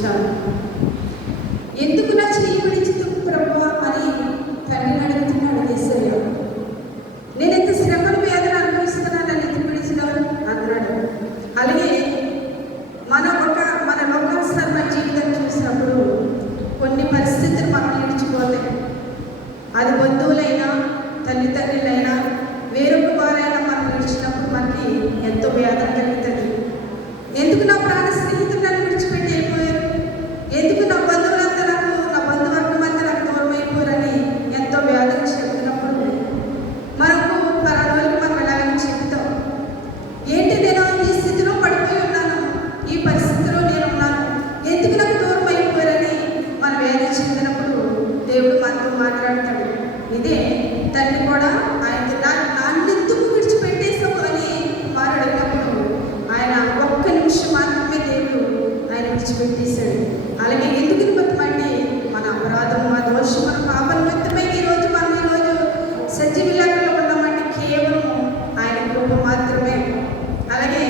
చాలు. ఎందుకు నా చేయి విడిచితు ప్రభువా అని తండ్రిని అడుగుతున్నాడు యేసయ్య. నేనైతే శ్రమలు వేదన అనుభవిస్తున్నానని ఎందుకు విడిచినావు అన్నాడు. అలాగే మన లోకానుసార మన జీవితాన్ని చూసినప్పుడు కొన్ని పరిస్థితులు మనం విడిచిపోతాయి. అది బంధువులైనా తల్లిదండ్రులైనా వేరొక వారైనా మనం విడిచినప్పుడు మనకి ఎంతో వేదన కలుగుతుంది. ఎందుకు నా ప్రాణ స్నేహితులు నన్ను విడిచిపెట్టి అయిపోయారు, ఎందుకు నా బంధువులంతా నా బంధువర్గం అంతా నాకు దూరం అయిపోయారని ఎంతో వేదన చెప్తున్నప్పుడు మనకు పరాలోకి మనం వెళ్ళాలని చెప్తాం. ఏంటి నేను ఈ స్థితిలో పడిపోయి ఉన్నాను, ఈ పరిస్థితిలో నేను ఉన్నాను, ఎందుకు నాకు దూరం అయిపోయారని మనం వేదన చెందినప్పుడు దేవుడు మనతో మాట్లాడతాడు. ఇదే తండ్రి కూడా నాన్నెందుకు విడిచిపెట్టేసావు అని మాట్లాడినప్పుడు ఆయన ఒక్క నిమిషం మాత్రమే దేవుడు ఆయన విడిచిపెట్టేశాడు. అలాగే ఎందుకు నిమిత్తమంటే మన అపరాధం, మన దోషం, మన పాపం నిమిత్తమై మనం ఈరోజు సజీవులంలో ఉన్నామంటే కేవలం ఆయన కృప మాత్రమే. అలాగే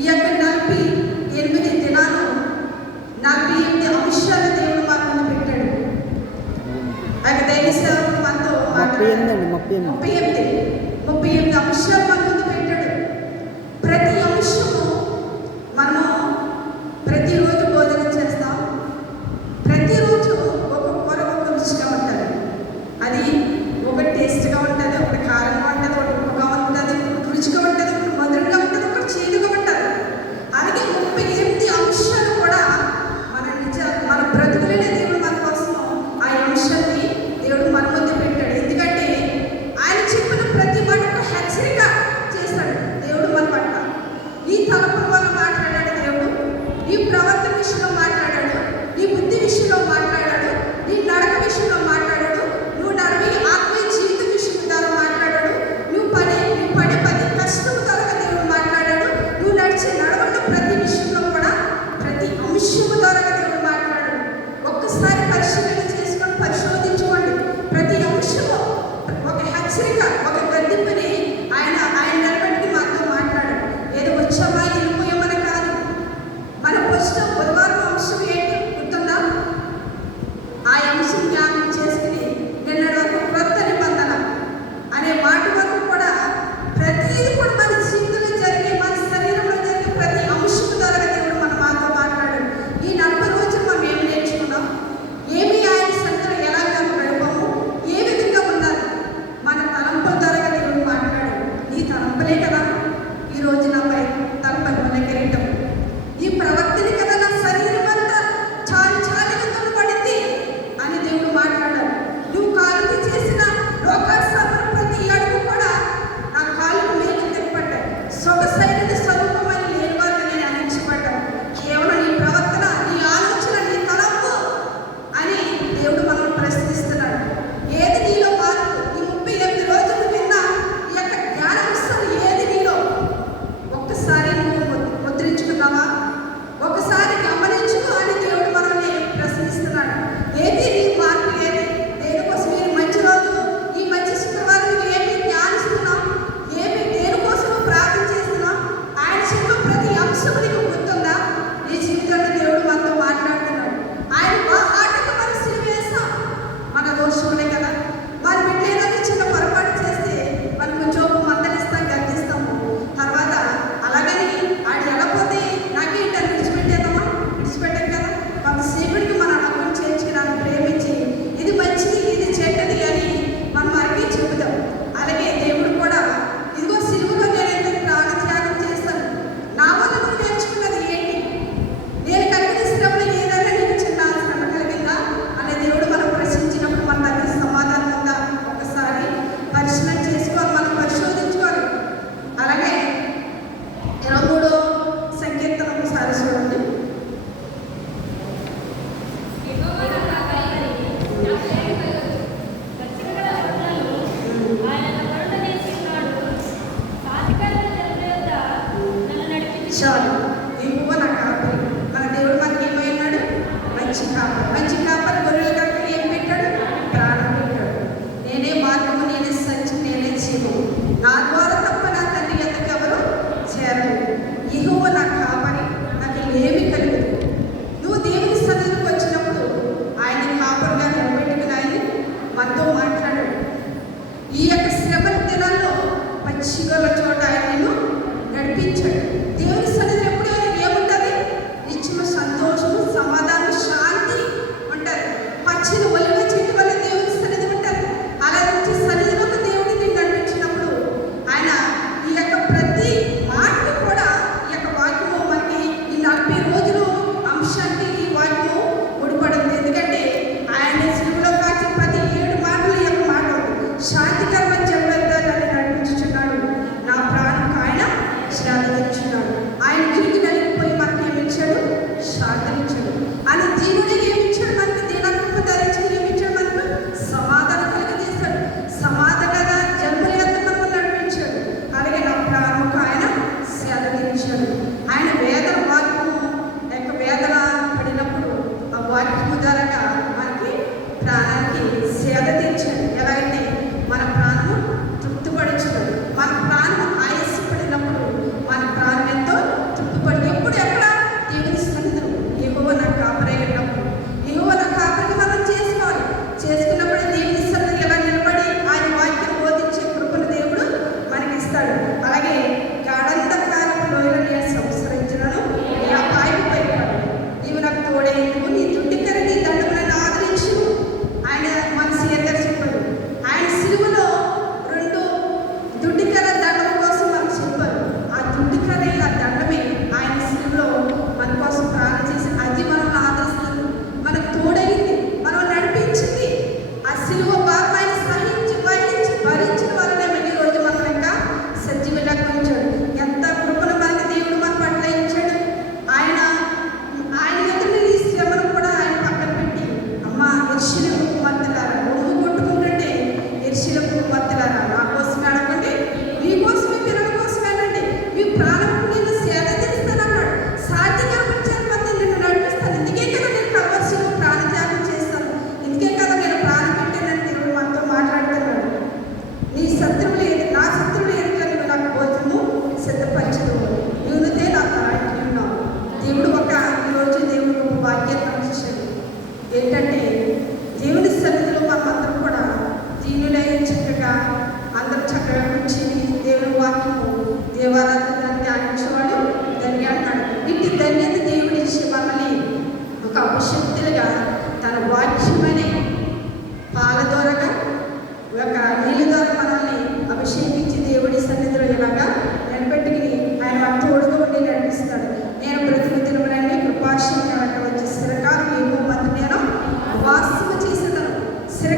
ఈ యొక్క 48 దినాలు 48 అంశాలు దేవుడు మా ముందు పెట్టాడు. ఆయన దైవ సేవకుడు మనతో మాట్లాడాడు. 38 అంశాలు మన ముందు పెట్టాడు. ప్రతి అంశము మనం ప్రతిరోజు భోజనం చేస్తాం. ప్రతిరోజు ఒక కూర ఒక రుచిగా ఉంటుంది. అది ఒకటి టేస్ట్గా ఉంటుంది, ఒకటి కారంగా ఉంటుంది, ఒకటి ఉప్పుగా ఉంటుంది, ఒకటి రుచిగా ఉంటుంది, ఒకటి మధురంగా ఉంటుంది, ఒకటి చేదుగా ఉంటుంది. అలాగే 38 అంశాలు కూడా మన బ్రతుకులనే దేవుడు మన కోసం ఆ అంశాన్ని దేవుడు మన ముందు పెట్టాడు. ఎందుకంటే ఆయన చెప్పిన ప్రతి మాట ఒక హెచ్చరిక చేస్తాడు దేవుడు మన పట్ల. నీ తలపు వల్ల మాట్లాడాడు దేవుడు, నీ ప్రవర్తన విషయంలో మాట్లాడాడు, నీ బుద్ధి విషయంలో మాట్లాడాడు, నీ నడక విషయంలో మాట్లాడాడు, నువ్వు నడివి ఆత్మీయ జీవిత విషయంలో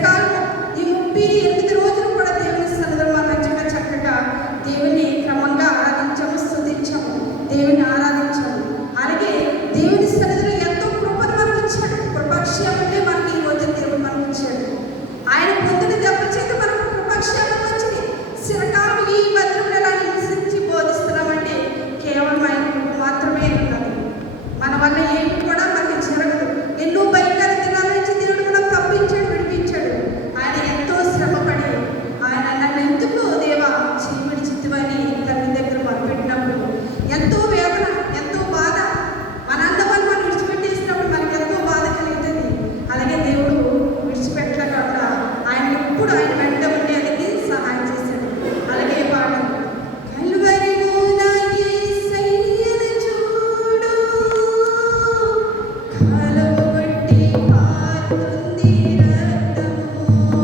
శిరకాలం ఈ 38 రోజులు కూడా దేవుని సన్నిధిలో మన మధ్యగా చక్కగా దేవుని క్రమంగా ఆరాధించాము, స్తుతించాము, దేవుని ఆరాధించాము. అలాగే దేవుని సన్నిధిలో ఎంతో కృపను మనకు ఇచ్చాడు. కృపాక్షేమమే మనకి ఈ రోజు దేవుడు మనకు ఇచ్చాడు. ఆయన పొందిన దెబ్బ చేత మనకు కృపాక్షేమం వచ్చింది. శిరకాలం ఈ భద్రం ఎలా నివసించి బోధిస్తున్నామంటే కేవలం ఆయన కృప మాత్రమే ఉన్నది. మన వల్ల ఏమి కూడా మనకి జరగదు. ఎన్నో భయంకర దినాల నుంచి దేవుడు కూడా తప్పించాడు, విడిపించాడు. ఆయన ఎంతో శ్రమపడి ఆయన నన్ను ఎందుకు దేవా చీమిడి చిత్తువని తల్లి దగ్గర మొదలుపెట్టినప్పుడు ఎంతో వేదన, ఎంతో బాధ, మన అందవాళ్ళు మనం విడిచిపెట్టేసినప్పుడు మనకి ఎంతో బాధ కలుగుతుంది. అలాగే దేవుడు విడిచిపెట్టకుండా ఆయన ఎప్పుడు ఆయన వెంట ఉండి అనేది సహాయం చేశాడు. అలాగే పాట కల్వరిలో నా యేసయ్యను చూడు, కాలము బట్టి పారుతుంది రక్తము,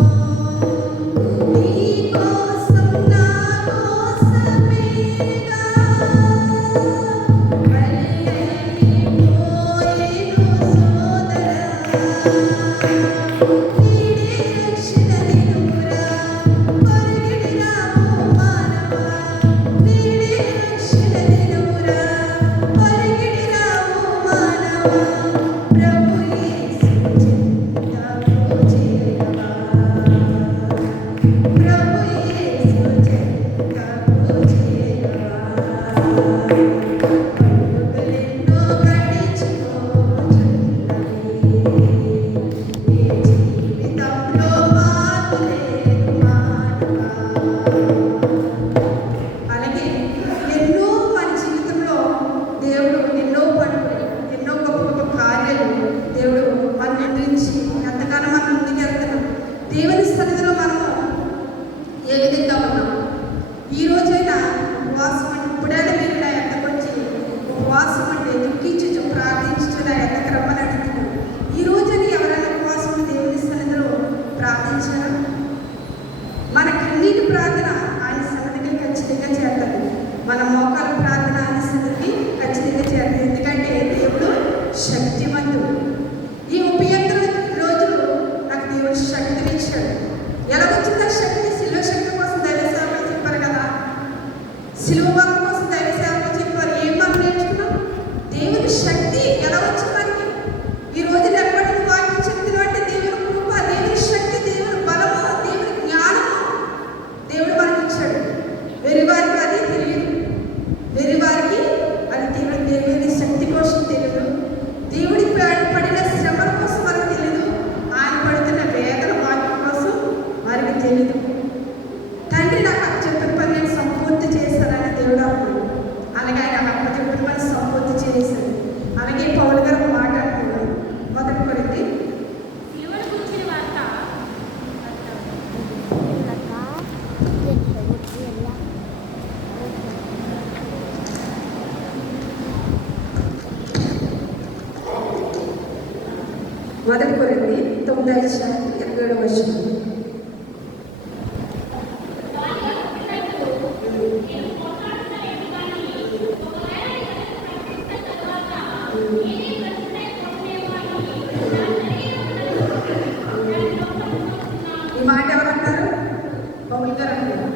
నీ కోసం నా కోసమేగా బలియైపోయెను సోదరా, నీడే రక్షణ దినమురా, పరిగెడిరాము మానవా, నీడే రక్షణ దినమురా, పరిగెడిరాము మానవా, ప్రభు యేసు చెంతకు చేరవా, ప్రభు యేసు చెంతకు చేరవా, పండుగలెన్నో గడిచిపోచున్నవి, నీ జీవితంలో మార్పు లేదు మానవా. అలాగే ఎన్నో మన జీవితంలో దేవుడు ఎన్నో పనులు, ఎన్నో గొప్ప గొప్ప కార్యాలు దేవుడు మన గురించి ఎంతగానో మనం ముందుకు వెళ్తున్నాం. దేవుని సన్నిధిలో మనము ఏ విధంగా ఉన్నాం? ఈ రోజైనా ఉపవాసం అంటే ఇప్పుడైనా మీరు నా ఎద్దకు వచ్చి ఉపవాసం అంటే దుఃఖించు ప్రార్థించు నా ఎద్దకు రమ్మని అడుగుతున్నాను. ఈ రోజని ఎవరైనా ఉపవాసం ఉండి దేవుని సన్నిధిలో ప్రార్థించారా? మన కన్నీటి ప్రార్థన ఆయన సన్నిధికి ఖచ్చితంగా చేస్తుంది. మన మోకాల ప్రార్థన ఆయన సన్నిధికి ఖచ్చితంగా చేస్తుంది. ఎందుకంటే దేవుడు శక్తివంతుడు. ఈ 38 రోజులు నాకు దేవుడు శక్తిని ఇచ్చాడు. ఎలా వచ్చింది ఆ శక్తి? శిలువ శక్తి కోసం దైవ సేవలు చెప్పారు కదా, శిలువ భక్తి కోసం దైవ సేవలు చెప్పారు. ఏం మనం నేర్చుకున్నాం? దేవుని శక్తి ఎలా వచ్చింది మనకి? ఈ రోజు ఎప్పటి వాక్యం శక్తిలో అంటే దేవుని కృప, దేవుని శక్తి, దేవుని బలము, దేవుని జ్ఞానము దేవుడు మనకి ఇచ్చాడు. వెరివారికి అది తెలియదు, వెరివారికి అది దేవుని శక్తి కోసం తెలియదు, దేవుడి పడిన శ్రమల కోసం మనకు తెలియదు, ఆయన పడుతున్న వేదన వాక్యం కోసం వారికి తెలియదు. తండ్రి నాకు అప్పచెప్పిన పని నేను సంపూర్తి చేస్తానని దేవుడు అన్నాడు. అలాగే ఆయన అప్పచెప్పిన పని సంపూర్తి చేశాడు. అలాగే పౌలు గారు మాట్లాడుతున్నాడు. మొదటి కొరింథీ సిలువను గురించిన వార్త మొదటి కొరింథీ 9:27. ఈ మాట ఎవరన్నారు? పౌలు గారు అన్నారు.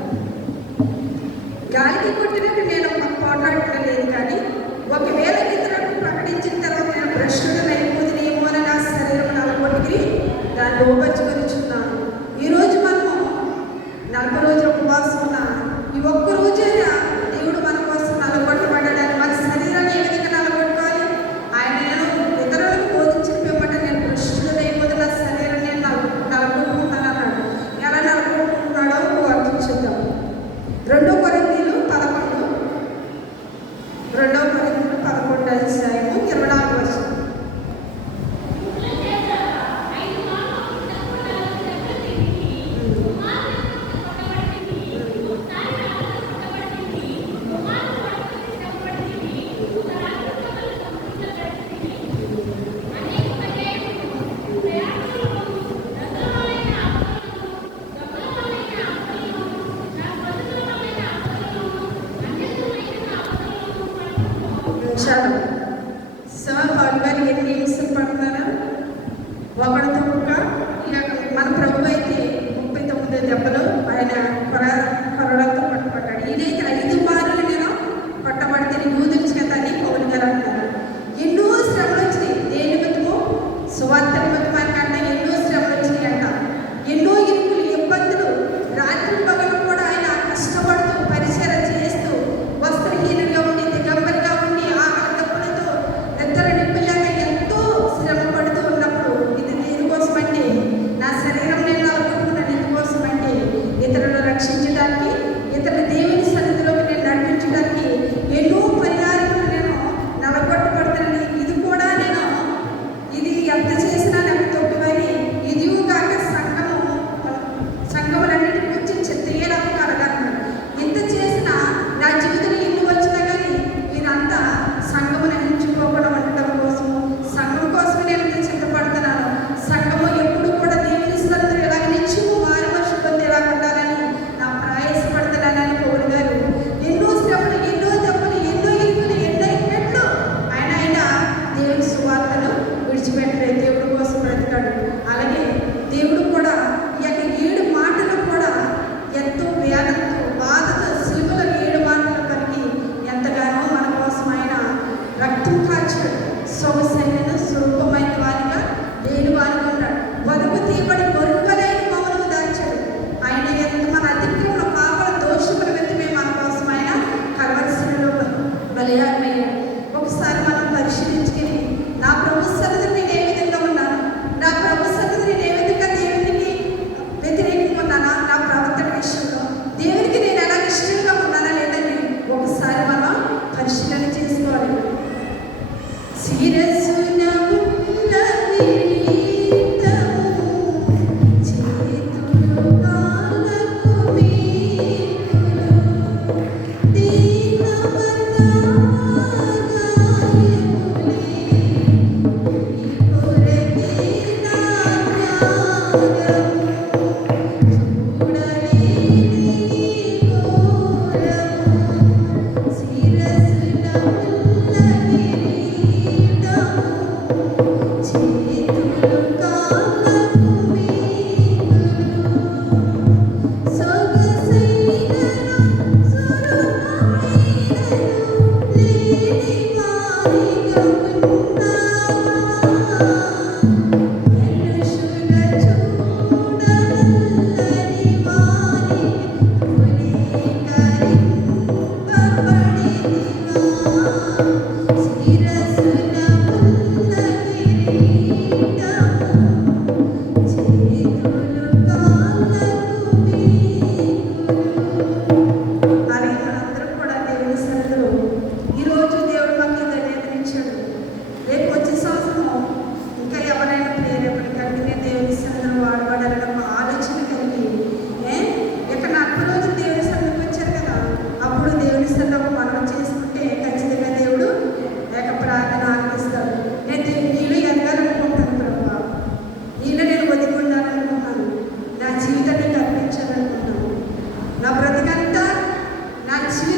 గాలికి కొట్టినట్టు నేను పోట్లాడటం లేదు, కానీ ఒకవేళ ఇతరులకు ప్రకటించిన తర్వాత నేను భ్రష్టుడని అయిపోతున్నాయేమో అని నా శరీరం నలగొట్టి దాన్ని లోపరుచుకొనిచున్నాను. ఈరోజు మనము 40 రోజుల ఉపవాసం ఉన్న ఈ ఒక్క రోజైనా దేవుడు మన కోసం నలగొట్టబడ్డాడని మన శరీరాన్ని ఏ విధంగా నలగొట్టుకోవాలి? ఆయన నేను ఇతరులకు బోధించిన పిమ్మట నేను భ్రష్టుడని అయిపోతే నా శరీరం నేను నలగొట్టుకుంటాను అన్నాడు. ఎలా నలగొట్టుకుంటున్నాడో వాక్యం చూద్దాం. 2 కొరింథీలు 11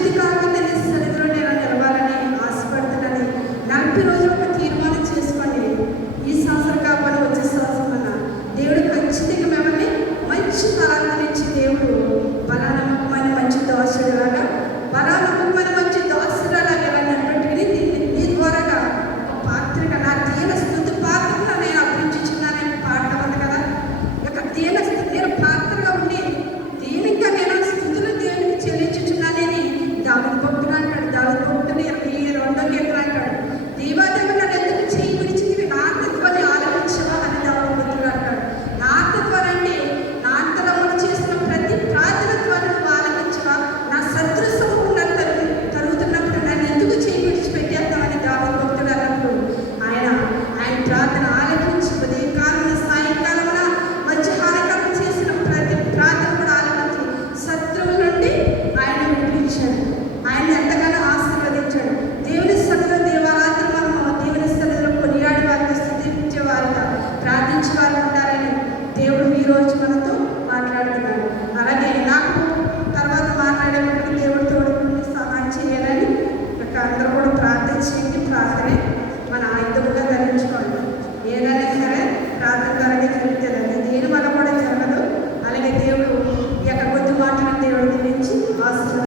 శుద్ధి కాకుండా నీ సన్నిధిలో నేను నిలవాలని ఆశపడుతున్నానని 40 రోజులు ఒక తీర్మానం చేసుకోండి. ఈ సంవత్సరం కావాలి, వచ్చే సంవత్సరం అన్న దేవుడు ఖచ్చితంగా మిమ్మల్ని మంచి తలాంతనిచ్చి దేవుడు బలాన్ని